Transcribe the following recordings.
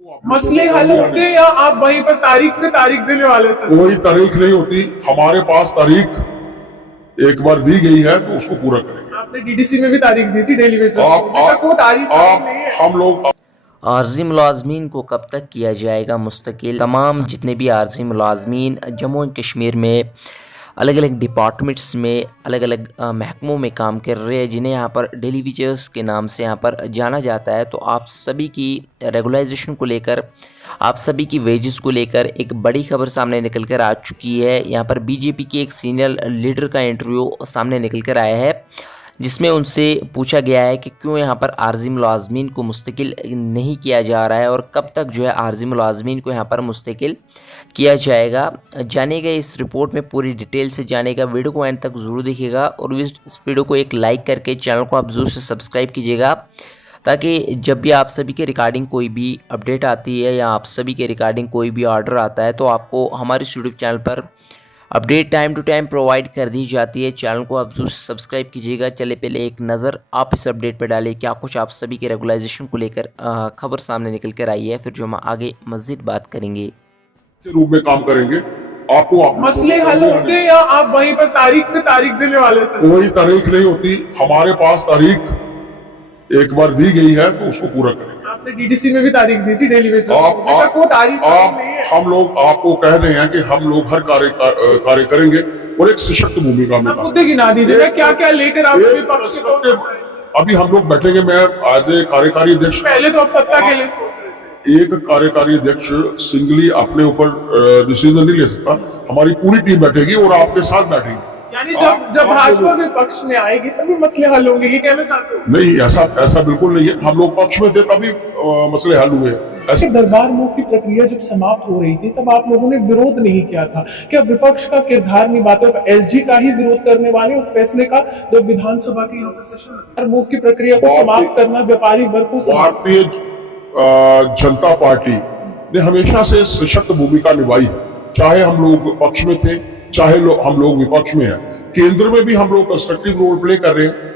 मसले हल होंगे या आप वहीं पर तारीख पे तारीख देने वाले सर? कोई तारीख नहीं होती, हमारे पास तारीख एक बार दी गई है तो उसको पूरा करेंगे। आपने डीडीसी में भी तारीख दी थी, डेली वेजेस को तारीख नहीं है। हम लोग आर्जी मुलाजमीन को कब तक किया जाएगा मुस्तकिल? तमाम जितने भी आर्जी मुलाजमीन जम्मू एंड कश्मीर में अलग अलग डिपार्टमेंट्स में अलग अलग महकमों में काम कर रहे हैं, जिन्हें यहाँ पर डेली वेजेस के नाम से यहाँ पर जाना जाता है, तो आप सभी की रेगुलाइजेशन को लेकर, आप सभी की वेजेस को लेकर एक बड़ी खबर सामने निकल कर आ चुकी है। यहाँ पर बीजेपी के एक सीनियर लीडर का इंटरव्यू सामने निकल कर आया है, जिसमें उनसे पूछा गया है कि क्यों यहाँ पर आर्जी मुलाजमीन को मुस्तकिल नहीं किया जा रहा है और कब तक जो है आर्जी मुलाजमीन को यहाँ पर मुस्तकिल किया जाएगा। जानेगा इस रिपोर्ट में पूरी डिटेल से जानेगा, वीडियो को एंड तक ज़रूर देखिएगा और इस वीडियो को एक लाइक करके चैनल को आप ज़रूर से सब्सक्राइब कीजिएगा, ताकि जब भी आप सभी के रिगार्डिंग कोई भी अपडेट आती है या आप सभी के रिगार्डिंग कोई भी ऑर्डर आता है तो आपको हमारे यूट्यूब चैनल पर update time to time provide कर दी जाती है। चैनल को आप जरूर सब्सक्राइब कीजिएगा। चले पहले एक नज़र आप इस अपडेट पर डालें, क्या कुछ आप सभी के रेगुलाइजेशन को लेकर खबर सामने निकल कर आई है, फिर जो हम आगे मज़ीद बात करेंगे। के रूप में काम करेंगे। आपको मसले हल होंगे या आप वहीं पर तारीख पे तारीख देने वाले सर? कोई तारीख नहीं होती, हमारे पास तारीख एक बार दी गई है तो उसको पूरा करेंगे। आपने डीडीसी में भी तारीख दी थी, डेली वेजेस को तारीख नहीं है। हम लोग आपको कह रहे हैं कि हम लोग हर कार्य करेंगे और एक सशक्त भूमिका में मुद्दे गिना दीजिएगा, क्या क्या लेकर आप विपक्ष के तौर पर? अभी हम लोग बैठेंगे। मैं एज ए कार्यकारी अध्यक्ष, पहले तो आप सत्ता के लिए सोच रहे थे। एक कार्यकारी अध्यक्ष सिंगली अपने ऊपर डिसीजन नहीं ले सकता। हमारी पूरी टीम बैठेगी और आपके साथ बैठेगी। यानी जब भाजपा विपक्ष में आएगी तभी मसले हल होंगे, ये कहना चाहते हो? नहीं, ऐसा बिल्कुल नहीं है। हम लोग पक्ष में थे तभी मसले हल हुए। ऐसे दरबार मूव की प्रक्रिया जब समाप्त हो रही थी तब आप लोगों ने विरोध नहीं किया था, क्या विपक्ष का किरदार निभाते हो? एलजी का ही विरोध करने वाले उस फैसले का जब विधानसभा की यहाँ पर सेशन मूव की प्रक्रिया को समाप्त करना, व्यापारी वर्ग को भारतीय जनता पार्टी ने हमेशा से सशक्त भूमिका निभाई है, चाहे हम लोग पक्ष में थे चाहे हम लोग विपक्ष में हैं। केंद्र में भी हम लोग कंस्ट्रक्टिव रोल प्ले कर रहे हैं।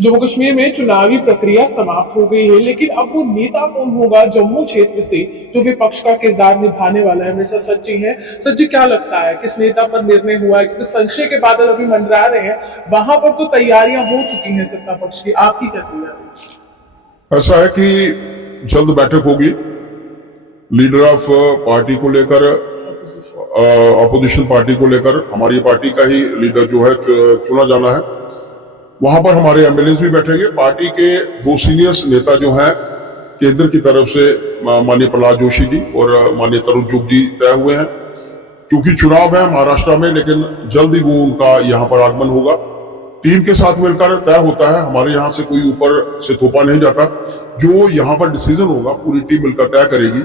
जम्मू कश्मीर में चुनावी प्रक्रिया समाप्त हो गई है, लेकिन अब वो नेता कौन होगा जम्मू क्षेत्र से जो विपक्ष का किरदार निभाने वाला है? मिस्टर सच्ची है, सच्ची क्या लगता है किस नेता पर निर्णय हुआ है? क्योंकि संशय के बादल अभी मंडरा रहे हैं, वहां पर तो तैयारियां हो चुकी हैं सत्ता पक्ष की, आपकी क्या तैयारी? ऐसा है कि जल्द बैठक होगी लीडर ऑफ पार्टी को लेकर, अपोजिशन पार्टी को लेकर। हमारी पार्टी का ही लीडर जो है चुना जाना है। वहां पर हमारे एमएलए भी बैठेंगे। पार्टी के दो सीनियर नेता जो हैं केंद्र की तरफ से, माननीय प्रहलाद जोशी जी और माननीय तरुण चुग जी तय हुए हैं। क्योंकि चुनाव है महाराष्ट्र में, लेकिन जल्द ही वो उनका यहाँ पर आगमन होगा। टीम के साथ मिलकर तय होता है, हमारे यहाँ से कोई ऊपर से थोपा नहीं जाता। जो यहाँ पर डिसीजन होगा पूरी टीम मिलकर तय करेगी,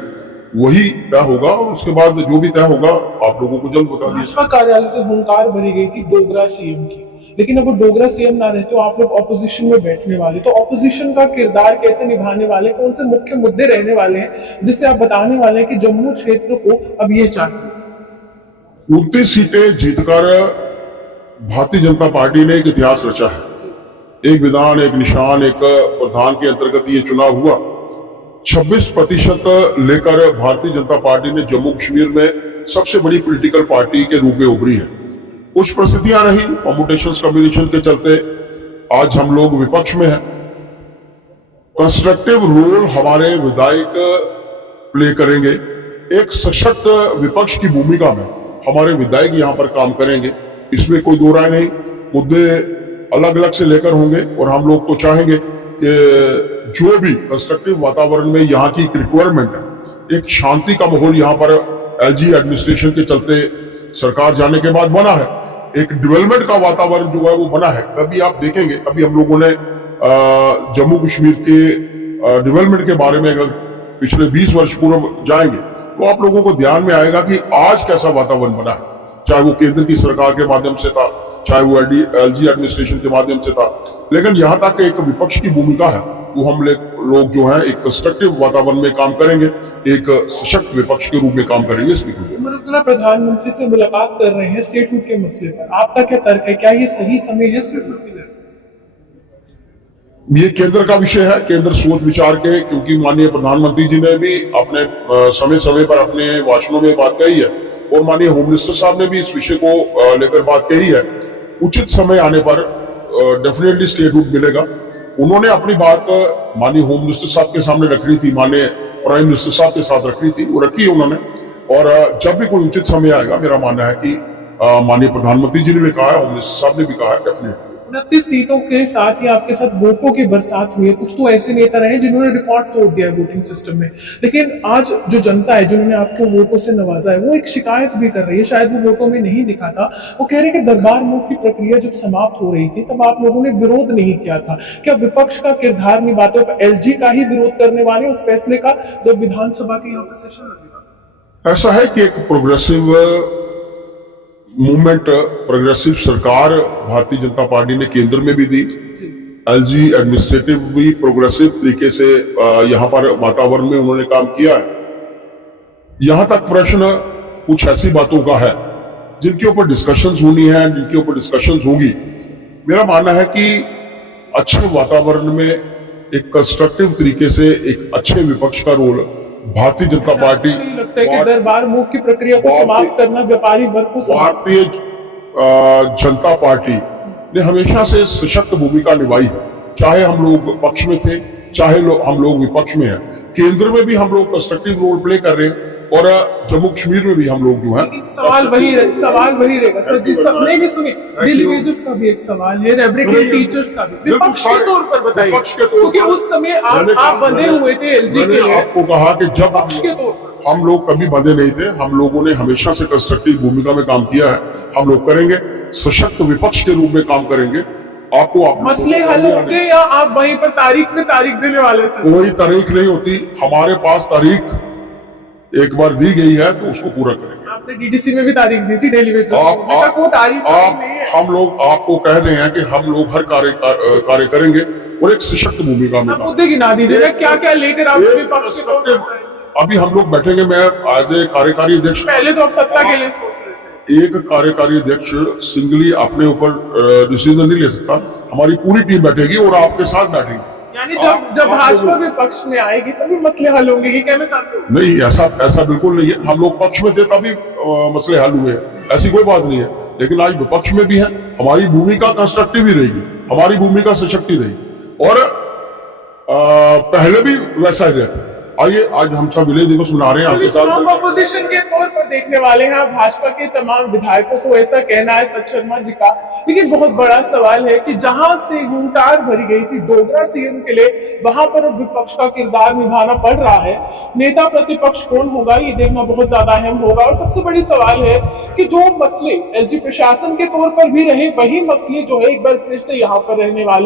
वही तय होगा और उसके बाद जो भी तय होगा आप लोगों को जल्द बता दिया। भाजपा कार्यालय से हुंकार भरी गई थी डोगरा सीएम की, लेकिन अब वो डोगरा सीएम ना रहे तो आप लोग ऑपोजिशन में बैठने वाले, तो ऑपोजिशन का किरदार कैसे निभाने वाले? कौन से मुख्य मुद्दे रहने वाले हैं जिससे आप बताने वाले हैं कि जम्मू क्षेत्र को अब ये चाहिए? 29 सीटें जीतकर भारतीय जनता पार्टी ने एक इतिहास रचा है। एक विधान, एक निशान, एक प्रधान के अंतर्गत ये चुनाव हुआ। 26% लेकर भारतीय जनता पार्टी ने जम्मू कश्मीर में सबसे बड़ी पॉलिटिकल पार्टी के रूप में उभरी है। कुछ परिस्थितियां रही, कॉम्पिटिशन कम्बिनेशन के चलते आज हम लोग विपक्ष में हैं। कंस्ट्रक्टिव रोल हमारे विधायक प्ले करेंगे। एक सशक्त विपक्ष की भूमिका में हमारे विधायक यहाँ पर काम करेंगे, इसमें कोई दो राय नहीं। मुद्दे अलग अलग से लेकर होंगे और हम लोग तो चाहेंगे कि जो भी कंस्ट्रक्टिव वातावरण में यहाँ की एक रिक्वायरमेंट है, एक शांति का माहौल यहाँ पर एलजी एडमिनिस्ट्रेशन के चलते सरकार जाने के बाद बना है, एक डेवलपमेंट का वातावरण जो है वो बना है। कभी आप देखेंगे, अभी हम लोगों ने जम्मू कश्मीर के डेवलपमेंट के बारे में अगर पिछले 20 वर्ष पूर्व जाएंगे तो आप लोगों को ध्यान में आएगा कि आज कैसा वातावरण बना है, चाहे वो केंद्र की सरकार के माध्यम से था, चाहे वो एलजी एडमिनिस्ट्रेशन के माध्यम से था। लेकिन यहाँ तक एक विपक्ष की भूमिका है, वो हम लोग जो है एक कंस्ट्रक्टिव वातावरण में काम करेंगे, एक सशक्त विपक्ष के रूप में काम करेंगे। इसमें प्रधानमंत्री से मुलाकात कर रहे हैं स्टेटहुड के मसले पर, आपका क्या तर्क है? क्या ये सही समय है स्टेटहुड के लिए? ये केंद्र का विषय है, केंद्र सोच विचार के, क्योंकि माननीय प्रधानमंत्री जी ने भी अपने समय समय पर अपने भाषणों में बात कही है और माननीय होम मिनिस्टर साहब ने भी इस विषय को लेकर बात कही है। उचित समय आने पर डेफिनेटली स्टेटहुड मिलेगा। उन्होंने अपनी बात माननीय होम मिनिस्टर साहब के सामने रखनी थी, माननीय प्राइम मिनिस्टर साहब के साथ रखनी थी, वो रखी उन्होंने। और जब भी कोई उचित समय आएगा, मेरा मानना है कि माननीय प्रधानमंत्री जी ने भी कहा है, होम मिनिस्टर साहब ने भी कहा है, डेफिनेटली 29 सीटों के साथ ही आपके साथ वोटों की बरसात हुई है। कुछ तो ऐसे नेता रहे जिन्होंने रिकॉर्ड तोड़ दिया है वोटिंग सिस्टम में, लेकिन आज जो जनता है जिन्होंने आपको वोटों से नवाजा है, वो एक शिकायत भी कर रही है। शायद वो वोटों में नहीं दिखा था। वो कह रहे हैं कि दरबार मूव की प्रक्रिया जब समाप्त हो रही थी तब आप लोगों ने विरोध नहीं किया था। क्या विपक्ष का किरदार निभाते हो? एलजी का ही विरोध करने वाले उस फैसले का जब विधानसभा की यहाँ पर सेशन लगेगा? ऐसा है कि एक प्रोग्रेसिव मूवमेंट, प्रोग्रेसिव सरकार भारतीय जनता पार्टी ने केंद्र में भी दी। एलजी एडमिनिस्ट्रेटिव भी प्रोग्रेसिव तरीके से यहाँ पर वातावरण में उन्होंने काम किया है। यहां तक प्रश्न कुछ ऐसी बातों का है जिनके ऊपर डिस्कशंस होनी है, जिनके ऊपर डिस्कशंस होगी। मेरा मानना है कि अच्छे वातावरण में एक कंस्ट्रक्टिव तरीके से एक अच्छे विपक्ष का रोल भारतीय जनता पार्टी, लगता है कि दरबार मूव की प्रक्रिया को समाप्त करना, व्यापारी वर्ग को भारतीय जनता पार्टी ने हमेशा से सशक्त भूमिका निभाई है। चाहे हम लोग पक्ष में थे, चाहे हम लोग विपक्ष में हैं। केंद्र में भी हम लोग कंस्ट्रक्टिव रोल प्ले कर रहे हैं और जम्मू कश्मीर में भी हम लोग जो है। सवाल वही रहेगा सर जी। सबने भी सुनी, डेली वेजेस का भी एक सवाल है, रेब्रिकेट टीचर्स का भी। विपक्ष के तौर पर बताइए, क्योंकि उस समय आप बंधे हुए थे एलजी के लिए। आपको कहा कि जब विपक्ष के तौर पर हम लोग कभी बंधे नहीं थे, हम लोगों ने हमेशा से कंस्ट्रक्टिव भूमिका में काम किया है। हम लोग करेंगे, सशक्त विपक्ष के रूप में काम करेंगे। आपको मसले हल होंगे या आप वहीं पर तारीख पे तारीख देने वाले सर? कोई तारीख नहीं होती, हमारे पास तारीख एक बार दी गई है तो उसको पूरा करेंगे। आपने डीडीसी में भी तारीख दी थी, डेली वेजेस को तारीख नहीं है। हम लोग आपको कह रहे हैं कि हम लोग हर कार्य करेंगे और एक सशक्त भूमिका में। मुद्दे गिना दीजिएगा, क्या क्या लेकर आप विपक्ष के तौर पर? अभी हम लोग बैठेंगे, मैं एज ए कार्यकारी अध्यक्ष, पहले तो आप सत्ता के लिए सोच रहे थे। एक कार्यकारी अध्यक्ष सिंगली अपने ऊपर डिसीजन नहीं ले सकता। हमारी पूरी टीम बैठेगी और आपके साथ बैठेगी। यानी जब भाजपा विपक्ष में आएगी तभी मसले हल होंगे, ये कहना चाहते हो? नहीं, ऐसा बिल्कुल नहीं है। हम लोग पक्ष में थे तभी मसले हल हुए हैं, ऐसी कोई बात नहीं है। लेकिन आज विपक्ष में भी है, हमारी भूमिका कंस्ट्रक्टिव ही रहेगी, हमारी भूमिका सशक्त ही रहेगी और पहले भी वैसा ही रहता है। आइए, आज हम सब विजय दिवस मना रहे हैं आपके साथ। हम अपोजिशन के तौर पर देखने वाले हैं। भाजपा के तमाम विधायकों को ऐसा कहना है सच शर्मा जी का, लेकिन बहुत बड़ा सवाल है कि जहां से हुंकार भरी गई थी डोगरा सीएम के लिए, वहां पर विपक्ष का किरदार निभाना पड़ रहा है। नेता प्रतिपक्ष कौन होगा, ये देखना बहुत ज्यादा अहम होगा। और सबसे बड़ी सवाल है कि जो मसले एलजी प्रशासन के तौर पर भी रहे, वही मसले जो है एक बार फिर से यहाँ पर रहने वाले